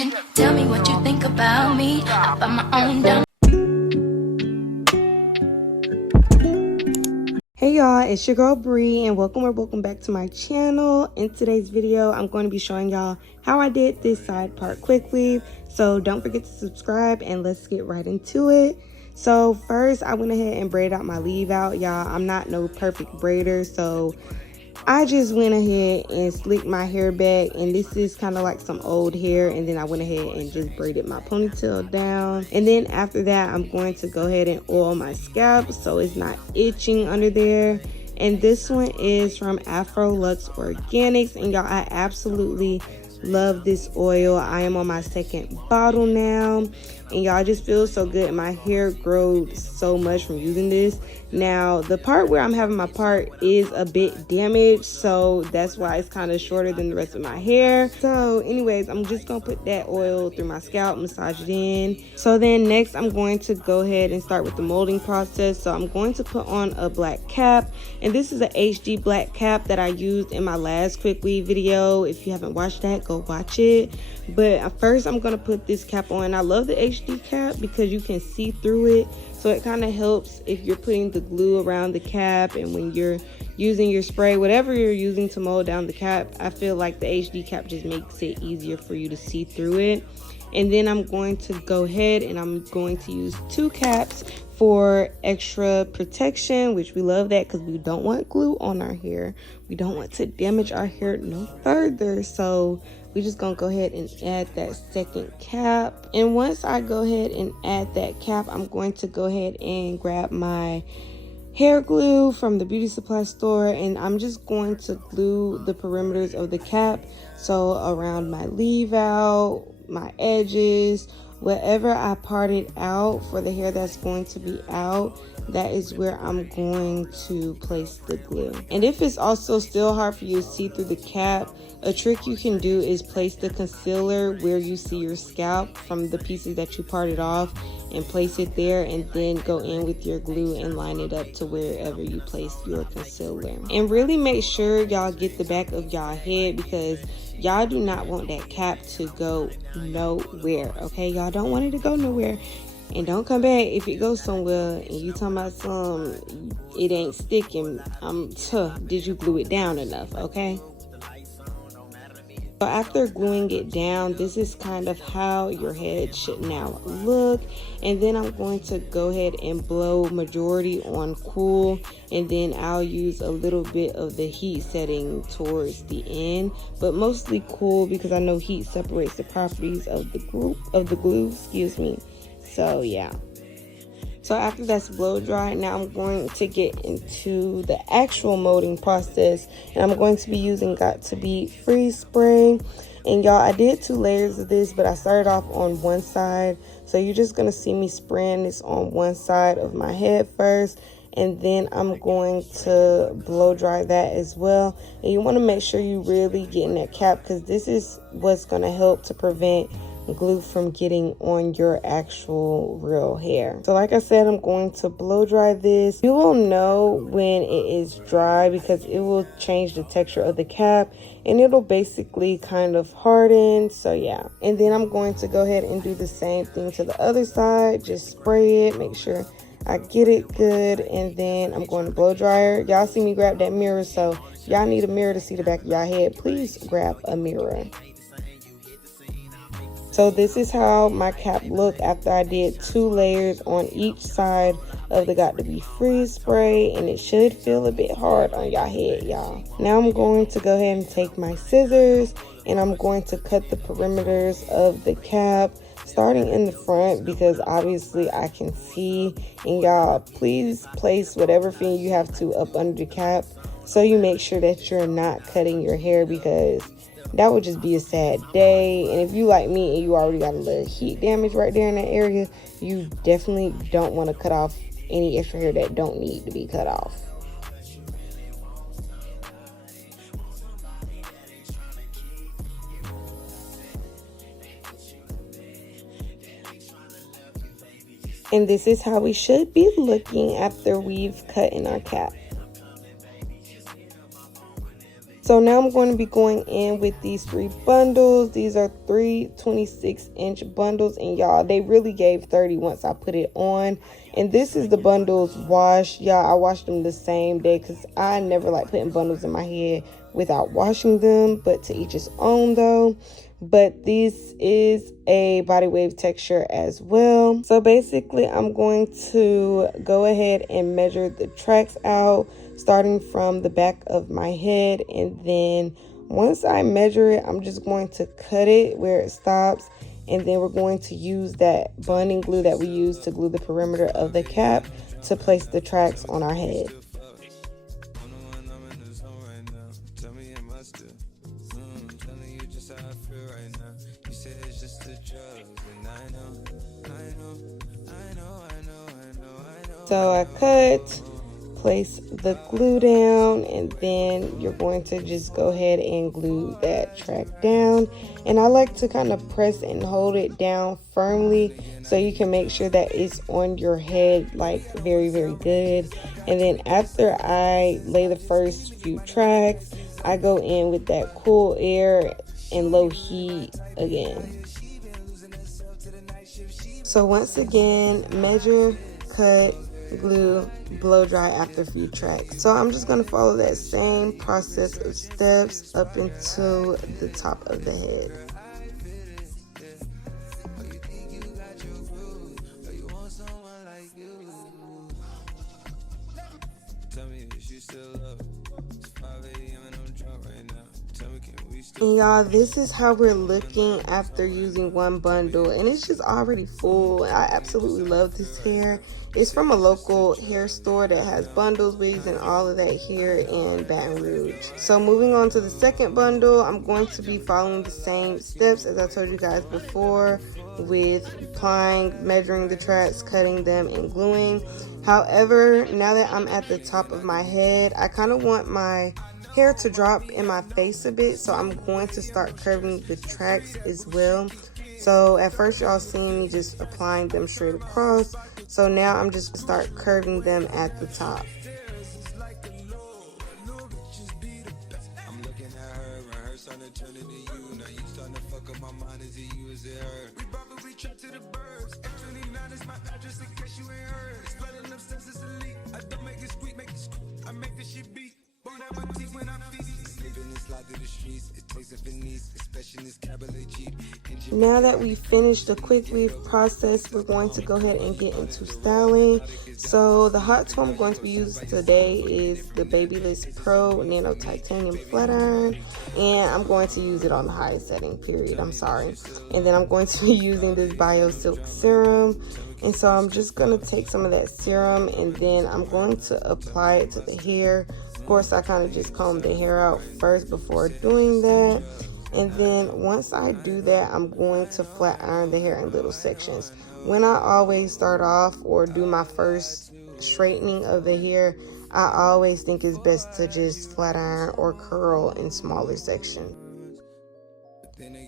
question. Tell me what you think about me. I buy my own dumb. Hey y'all, it's your girl Bree and welcome back to my channel. In today's video, I'm going to be showing y'all how I did this side part quick weave. So don't forget to subscribe and let's get right into it. So first, I went ahead and braided out my leave out. Y'all, I'm not no perfect braider, so I just went ahead and slicked my hair back, and this is kind of like some old hair, and then I went ahead and just braided my ponytail down. And then after that, I'm going to go ahead and oil my scalp so it's not itching under there. And this one is from Afro Lux Organics, and y'all, I absolutely love this oil. I am on my second bottle now, and y'all, just feel so good. My hair growed so much from using this. Now the part where I'm having my part is a bit damaged, so that's why it's kind of shorter than the rest of my hair. So anyways, I'm just gonna put that oil through my scalp, massage it in. So then next, I'm going to go ahead and start with the molding process. So I'm going to put on a black cap, and this is a HD black cap that I used in my last quick weave video. If you haven't watched that, go watch it. But first, I'm gonna put this cap on. I love the HD cap because you can see through it, so it kind of helps if you're putting the glue around the cap, and when you're using your spray, whatever you're using to mold down the cap, I feel like the HD cap just makes it easier for you to see through it. And then I'm going to go ahead and I'm going to use 2 caps for extra protection, which we love that because we don't want glue on our hair. We don't want to damage our hair no further. So we're just gonna go ahead and add that second cap. And once I go ahead and add that cap, I'm going to go ahead and grab my hair glue from the beauty supply store, and I'm just going to glue the perimeters of the cap. So around my leave out, my edges, wherever I parted out for the hair that's going to be out, that is where I'm going to place the glue. And if it's also still hard for you to see through the cap, a trick you can do is place the concealer where you see your scalp from the pieces that you parted off, and place it there, and then go in with your glue and line it up to wherever you place your concealer. And really make sure y'all get the back of y'all head, because y'all do not want that cap to go nowhere, okay? Y'all don't want it to go nowhere. And don't come back if it goes somewhere and you talking about it ain't sticking. Did you glue it down enough, okay? So after gluing it down, this is kind of how your head should now look. And then I'm going to go ahead and blow majority on cool, and then I'll use a little bit of the heat setting towards the end, but mostly cool because I know heat separates the properties of the glue, excuse me. So yeah. So after that's blow dry, now I'm going to get into the actual molding process, and I'm going to be using Got To Be Freeze Spray. And y'all, I did 2 layers of this, but I started off on one side, so you're just gonna see me spraying this on one side of my head first, and then I'm going to blow dry that as well. And you want to make sure you really get in that cap, because this is what's going to help to prevent glue from getting on your actual real hair. So like I said, I'm going to blow dry this. You will know when it is dry because it will change the texture of the cap, and it'll basically kind of harden. So yeah. And then I'm going to go ahead and do the same thing to the other side. Just spray it, make sure I get it good, and then I'm going to blow dryer. Y'all see me grab that mirror, so y'all need a mirror to see the back of y'all head. Please grab a mirror. So this is how my cap looked after I did 2 layers on each side of the Got To Be Freeze Spray, and it should feel a bit hard on y'all head, y'all. Now I'm going to go ahead and take my scissors, and I'm going to cut the perimeters of the cap, starting in the front because obviously I can see. And y'all, please place whatever thing you have to up under the cap so you make sure that you're not cutting your hair, because that would just be a sad day. And if you like me and you already got a little heat damage right there in that area, you definitely don't want to cut off any extra hair that don't need to be cut off. And this is how we should be looking after we've cut in our cap. So now I'm going to be going in with these 3 bundles. These are 3 26-inch bundles, and y'all, they really gave 30 once I put it on. And this is the bundles wash. Y'all, I washed them the same day because I never like putting bundles in my head without washing them, but to each his own though. But this is a body wave texture as well. So basically I'm going to go ahead and measure the tracks out, starting from the back of my head, and then once I measure it, I'm just going to cut it where it stops, and then we're going to use that bonding glue that we use to glue the perimeter of the cap to place the tracks on our head. So I cut, place the glue down, and then you're going to just go ahead and glue that track down. And I like to kind of press and hold it down firmly so you can make sure that it's on your head like very, very good. And then after I lay the first few tracks, I go in with that cool air and low heat again. So once again, measure, cut, glue, blow dry after a few tracks. So I'm just going to follow that same process of steps up into the top of the head. And y'all, this is how we're looking after using one bundle, and it's just already full. I absolutely love this hair. It's from a local hair store that has bundles, wigs, and all of that here in Baton Rouge. So moving on to the second bundle, I'm going to be following the same steps as I told you guys before, with applying, measuring the tracks, cutting them, and gluing. However, now that I'm at the top of my head, I kind of want my hair to drop in my face a bit, so I'm going to start curving the tracks as well. So at first y'all seen me just applying them straight across, so now I'm just gonna start curving them at the top. Now that we finished the quick weave process, we're going to go ahead and get into styling. So the hot tool I'm going to be using today is the Babyliss Pro Nano Titanium Flat Iron, and I'm going to use it on the highest setting, period. I'm sorry. And then I'm going to be using this Bio Silk Serum. And so I'm just going to take some of that serum, and then I'm going to apply it to the hair. Of course, I kind of just comb the hair out first before doing that. And then once I do that, I'm going to flat iron the hair in little sections. When I always start off or do my first straightening of the hair, I always think it's best to just flat iron or curl in smaller sections.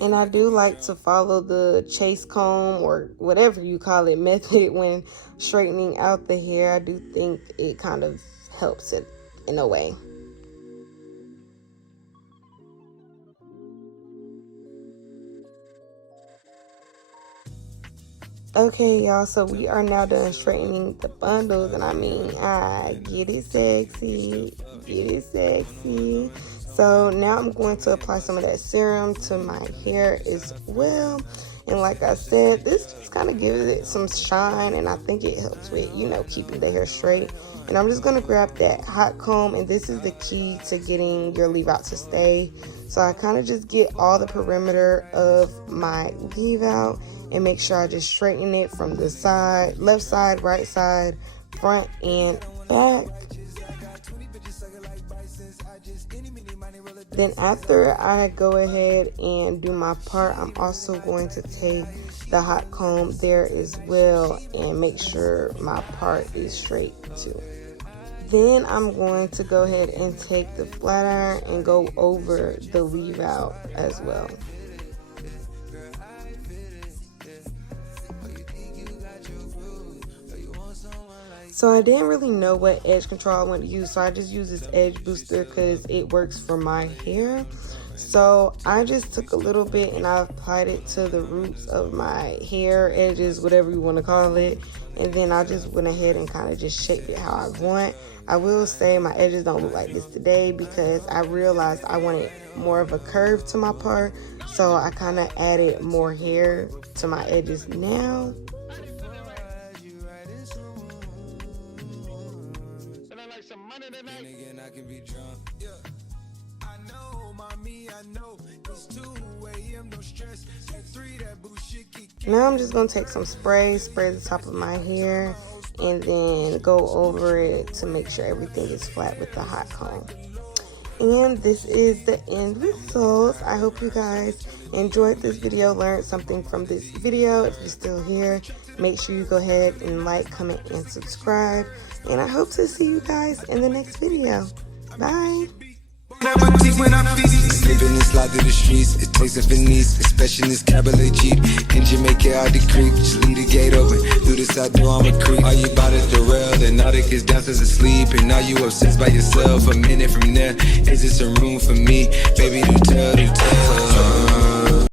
And I do like to follow the chase comb or whatever you call it method when straightening out the hair. I do think it kind of helps it in a way. Okay, y'all, so we are now done straightening the bundles, and I mean, get it sexy, get it sexy. So now I'm going to apply some of that serum to my hair as well. And like I said, this just kind of gives it some shine, and I think it helps with, you know, keeping the hair straight. And I'm just going to grab that hot comb, and this is the key to getting your leave out to stay. So I kind of just get all the perimeter of my leave out and make sure I just straighten it from the side, left side, right side, front and back. Then after I go ahead and do my part, I'm also going to take the hot comb there as well and make sure my part is straight too. Then I'm going to go ahead and take the flat iron and go over the leave out as well. So I didn't really know what edge control I wanted to use, so I just used this edge booster because it works for my hair. So I just took a little bit and I applied it to the roots of my hair, edges, whatever you want to call it. And then I just went ahead and kind of just shaped it how I want. I will say my edges don't look like this today because I realized I wanted more of a curve to my part. So I kind of added more hair to my edges now. Now I'm just going to take some spray the top of my hair, and then go over it to make sure everything is flat with the hot comb. And this is the end result. I hope you guys enjoyed this video, learned something from this video. If you're still here, make sure you go ahead and like, comment, and subscribe. And I hope to see you guys in the next video. Bye. Living and slide through the streets, it takes a finesse, especially in this cabaret Jeep. In Jamaica, I decreep, just leave the gate open. Do this, I do, I'm a creep. Are you about it to rail? And now the kids downstairs asleep. And now you obsessed by yourself. A minute from there, is this a room for me? Baby, do tell, do tell.